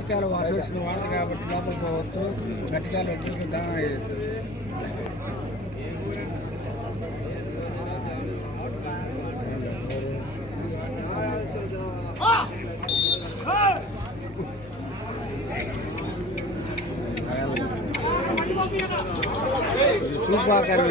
గట్టికాయలు water వచ్చిన water కాబట్టి లోపలికి పోవచ్చు. గట్టికాయలు వచ్చి దానా వేయచ్చు. చూపాకర్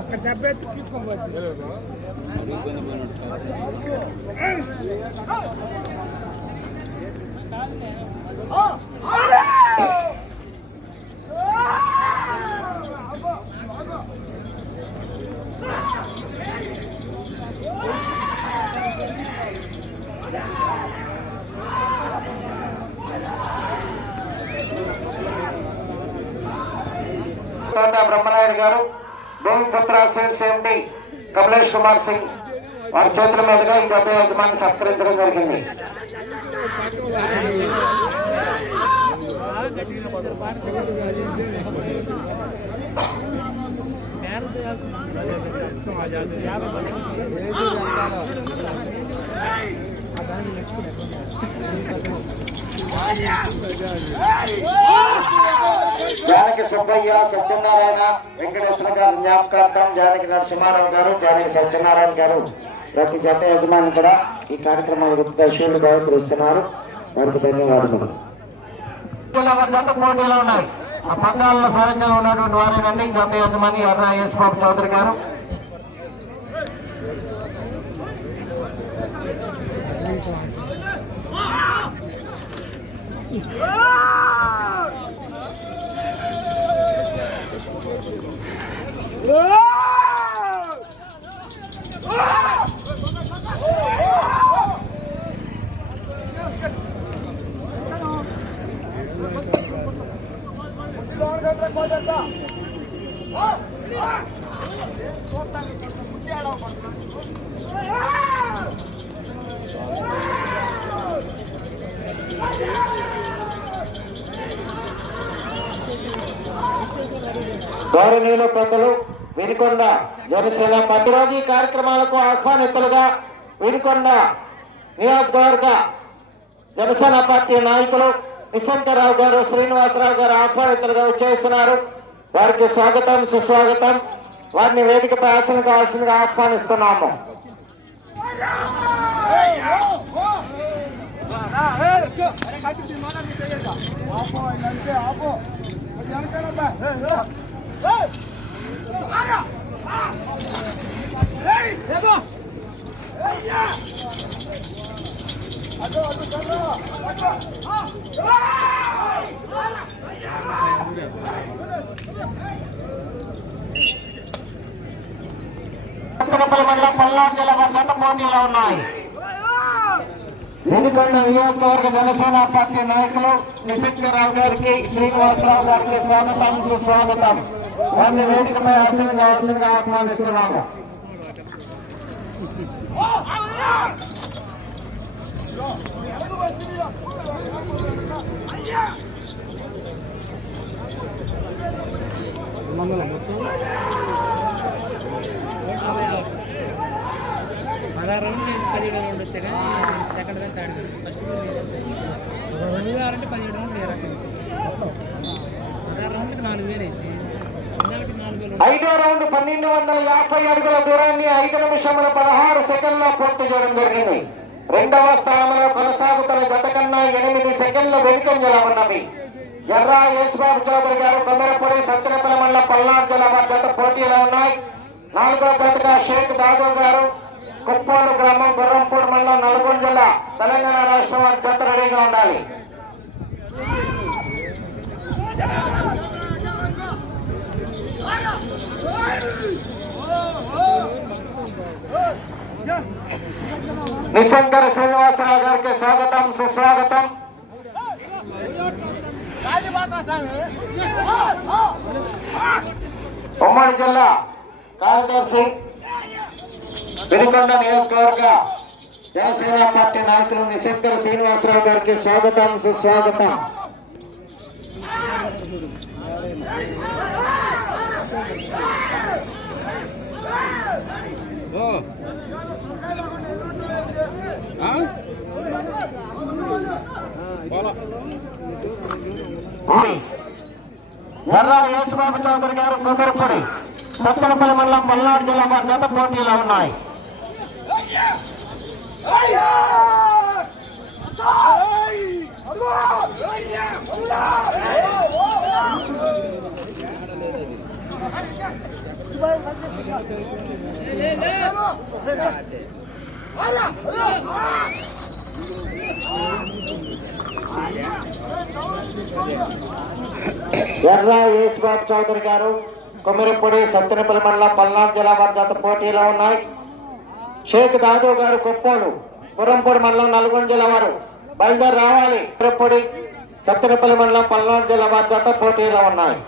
ఒక్క దెబ్బ ఎత్తి తీసుకోబోద్దు. బ్రహ్మనాయుడు గారు, భూమిపుత్ర సేల్స్ ఎండి కమలేష్ కుమార్ సింగ్ వారి చేతుల మీదుగా ఈ గత యజమాని సత్కరించడం జరిగింది. జానకి సుబ్బయ్య, సత్యనారాయణ, వెంకటేశ్వర గారు జ్ఞాపకార్థం జానకి నరసింహారావు గారు, జానకి సత్యనారాయణ గారు ప్రతి జత యజమాని కూడా ఈ కార్యక్రమాలు దర్శకులు బహుకరిస్తున్నారు. వారికి ధన్యవాదాలు. జత పోటీలో ఉన్నాయి. ఆ పందాలలో సరంగా ఉన్నటువంటి వారేనండి జత యజమాని ఎర్ర యేసుబాబు చౌదరి గారు. గౌరవనీయులు పెద్దలు వినుకొండ జనసేన ప్రతిరోజు కార్యక్రమాలకు ఆహ్వానితులుగా వినుకొండ నియోజకవర్గ జనసేన పార్టీ నాయకులు నిశంకరావు గారు, శ్రీనివాసరావు గారు ఆహ్వానితులుగా వచ్చేస్తున్నారు. వారికి స్వాగతం, సుస్వాగతం. వారిని వేదికపై ఆసనం కావాల్సిందిగా ఆహ్వానిస్తున్నాము. మండలం పల్నాడు జిల్లా జత పోటీలో ఉన్నాయి. వెనుకొండ నియోజకవర్గ జనసేన పార్టీ నాయకులు నిశంకరావు గారికి, శ్రీనివాసరావు గారికి స్వాగతం, సుస్వాగతం. వారిని వేదికపై ఆసనం కావాల్సిందిగా ఆహ్వానిస్తున్నాము. రౌండ్ 17 రౌండ్ వస్తే కానీ సెకండ్ కానీ థర్డ్ కానీ ఫస్ట్ 2 ఆరంటే 17 రౌండ్ ఏ రకం 16 రౌండ్కి 4000 అయితే 5వ రౌండ్ 1250 అడుగుల దూరాన్ని 5 నిమిషముల 16 సెకండ్ల పూర్తి చేయడం జరిగింది. 2వ స్థానంలో కొనసాగుతున్న జత కన్నా 8 సెకండ్ల వెనుకంజల ఉన్నవి. ఎర్ర యేసుబాబు చౌదరి గారు, కొమ్మెరపొడి, సత్తెనపల్లి మండలం పల్నాడు జిల్లా జత పోటీలో ఉన్నాయి. 4వ జతగా షేక్ దాదు గారు, కుప్పాలు గ్రామం, గుర్రంపూడి మండలం, నల్గొండ జిల్లా, తెలంగాణ రాష్ట్రం వారి జత రెడీగా ఉండాలి. నిశంకర శ్రీనివాసరావు గారికి స్వాగతం, సుస్వాగతం. ఉమ్మడి జిల్లా కార్యదర్శి, వెనుకొండ నియోజకవర్గ జనసేన పార్టీ నాయకులు నిశంకర శ్రీనివాసరావు గారికి స్వాగతం, సుస్వాగతం. ఎర్ర యేసుబాబు చౌదరి గారు కొమ్మరపొడి సత్తెనపల్లి మండలం పల్నాడు జిల్లా వారి జత పోటీలో ఉన్నాయి. ఎర్ర యేసుబాబు చౌదరి గారు కొమ్మిరపొడి సత్తెనపల్లి మండలం పల్నాడు జిల్లా వారి జత పోటీలో ఉన్నాయి. షేక్ దాదు గారు కొప్పోలు గుర్రంపూడి మండలం నల్గొండ జిల్లా వారు బయలుదేరి రావాలి. కొమ్మిరపొడి సత్తెనపల్లి మండలం పల్నాడు జిల్లా వారి జత పోటీలో ఉన్నాయి.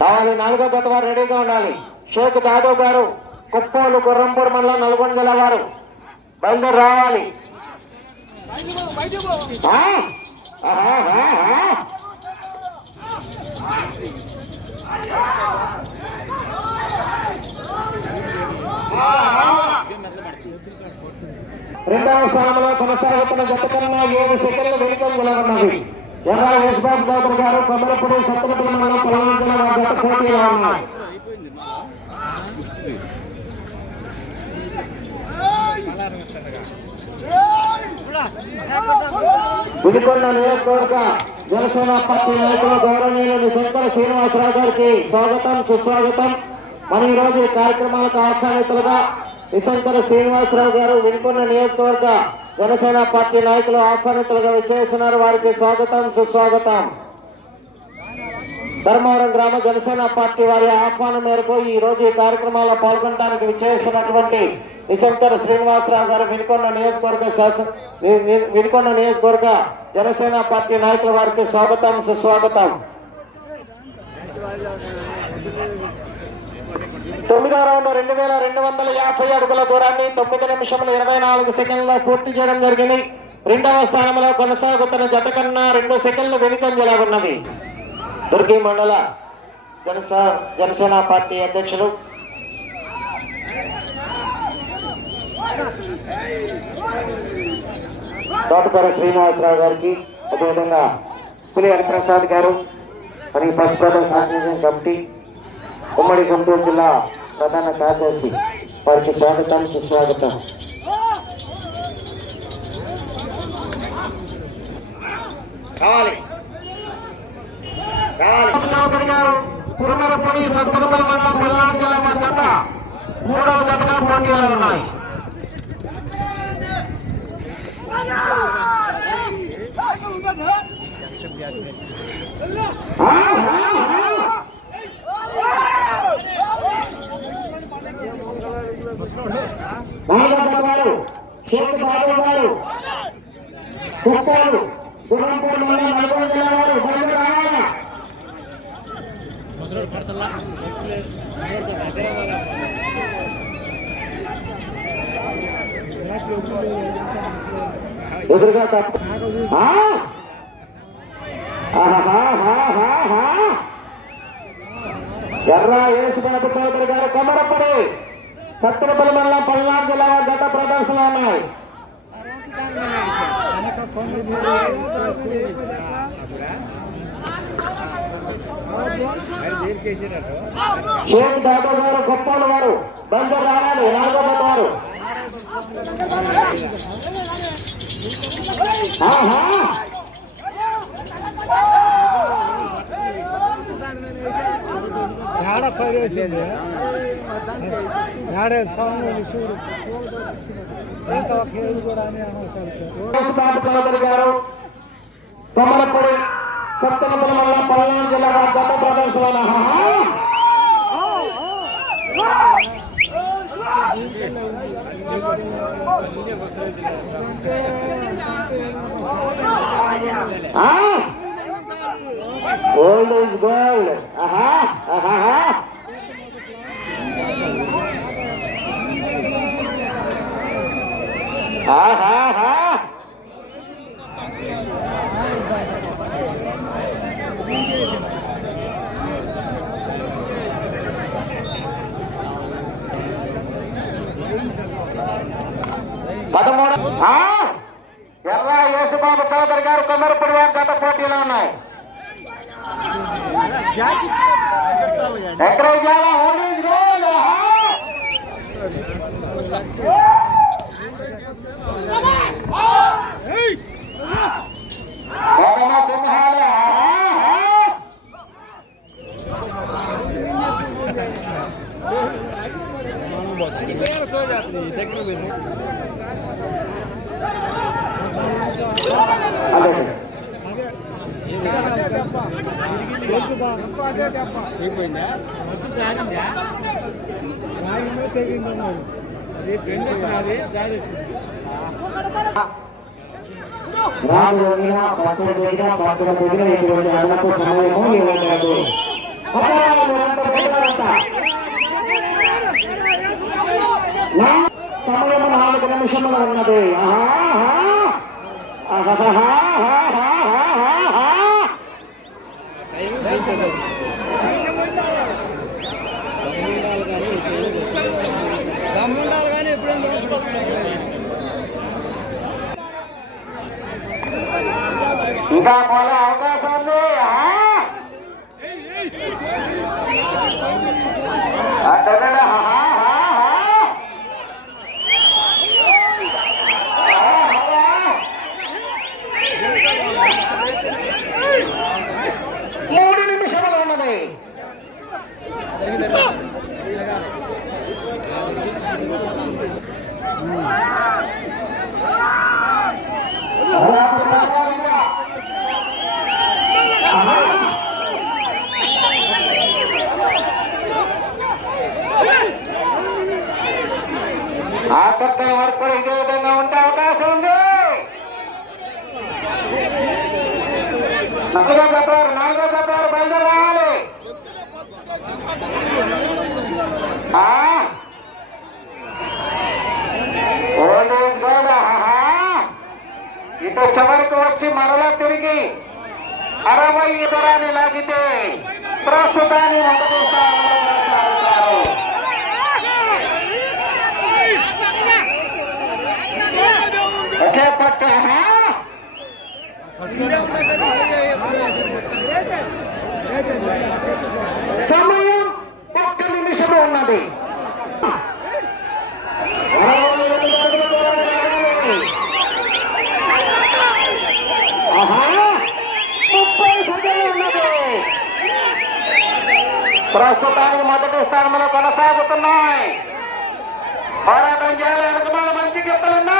కావాలి 4వ జత వారు రెడీగా ఉండాలి. షేక్ దాదు గారు కుప్పోలు గుర్రంపూడి మండలం నల్గొండ జిల్లా వారు బయలుదేరి రావాలి. రెండవ స్థానంలో కొనసాగుతున్న జత కన్నా 7 సెకండ్లు వెనుకంజలో ఉన్నది. ఎర్ర యేసుబాబు చౌదరి గారు కొమ్మరపొడి సత్తెనపల్లి మండలం పల్నాడు జిల్లా వారి జత పోటీలో ఉన్నాయి. వినుకొండ నియోజకవర్గ జనసేన పార్టీ నాయకులు గౌరవనీయులు శంకర శ్రీనివాసరావు గారికి స్వాగతం సుస్వాగతం. మన ఈ రోజు ఈ కార్యక్రమాలకు ఆహ్వానితులుగా శంకర శ్రీనివాసరావు గారు వినుకొండ నియోజకవర్గ జనసేన పార్టీ నాయకులు ఆహ్వానితులుగా విచ్చేస్తున్నారు. వారికి స్వాగతం సుస్వాగతం. ధర్మవరం గ్రామ జనసేన పార్టీ వారి ఆహ్వానం మేరకు ఈ రోజు ఈ కార్యక్రమాల్లో పాల్గొనడానికి విచ్చేస్తున్నటువంటి శంకర శ్రీనివాసరావు గారు వినుకొండ నియోజకవర్గ జనసేన పార్టీ నాయకుల వారికి స్వాగతం సుస్వాగతం. 9వ రౌండ్ 2250 అడుగుల దూరాన్ని 9 నిమిషముల 24 సెకండ్లలో పూర్తి చేయడం జరిగింది. రెండవ స్థానంలో కొనసాగుతున్న జత కన్నా 2 సెకండ్లు వెనుకంజలో ఉన్నది. దుర్గి మండల జనసేన పార్టీ అధ్యక్షులు తోటకూర శ్రీనివాసరావు గారికి, అదేవిధంగా పులి హరిప్రసాద్ గారు మరియు పశుపత సాంఘిక కమిటీ ఉమ్మడి గుంటూరు జిల్లా ప్రధాన కార్యదర్శి వారికి స్వాగతం సుస్వాగతం. చౌదరి గారు కురుమరపొడి సత్తెనపల్లి మండలం పల్నాడు జిల్లా వారి జత 3వ జతగా పోటీలో ఉన్నాయి. షేక్ దాదు గారు కుప్పాలు గుర్రంపూడి మండలం నల్గొండ జిల్లా వారు బయలుదేరి రావాలా. ఎదురుగా తప్పు. ఎర్ర యేసుబాబు చౌదరి గారు కొమ్మరపొడి సత్తెనపల్లి మండలం పల్నాడు జిల్లా గత ప్రదర్శనలు ఉన్నాయి. షేక్ దాదా గారు గొప్పలు వారు బందరు రావాలి. 4వ వారు చౌదరి గారు కొమ్మరపొడి సత్తెనపల్లి మండలం పల్నాడు జిల్లా గత ప్రదర్శన. Gold is gold. Aha, aha, aha. Aha, aha. 13 ఎర్ర యేసుబాబు చౌదరి గారు కొమ్మరపూడి వారి జత పోటీలో ఉన్నాయి. ఎక్కడైజాల హోలీస్ గోల్ సింహాల రాబోయిన పట్టుడు దగ్గర ఎటువంటి అన్నకు సమయము ఇవ్వలేదు. సమయము 4 నిమిషములు ఉన్నది. దమ్ముండాలి కానీ ఎప్పుడైనా ఇంకా పోలే అవకాశం ఉంది. మూడు నిమిషములు ఉన్నది. ఆకర్షణ వరకు కూడా ఇదే విధంగా ఉంటే అవకాశం ఉంది. 4వ ఫిబ్రవరి బయలుదేరి రావాలి. ఓల్డేజ్ గోడ ఇటు చివరికి వచ్చి మరలా తిరిగి 60 దూరాన్ని లాగితే ప్రస్తుతాన్ని మొదటి స్థానంలో కొనసాగుతారు. ఒకే పక్క సమయం 1 నిమిషము ఉన్నది. 30 సెకండ్లు ఉన్నది. ప్రస్తుతానికి మొదటి స్థానంలో కొనసాగుతున్నాయి. పోరాటం చేయాలి. వెనుకమాల మంచి గెత్తలున్నాయి.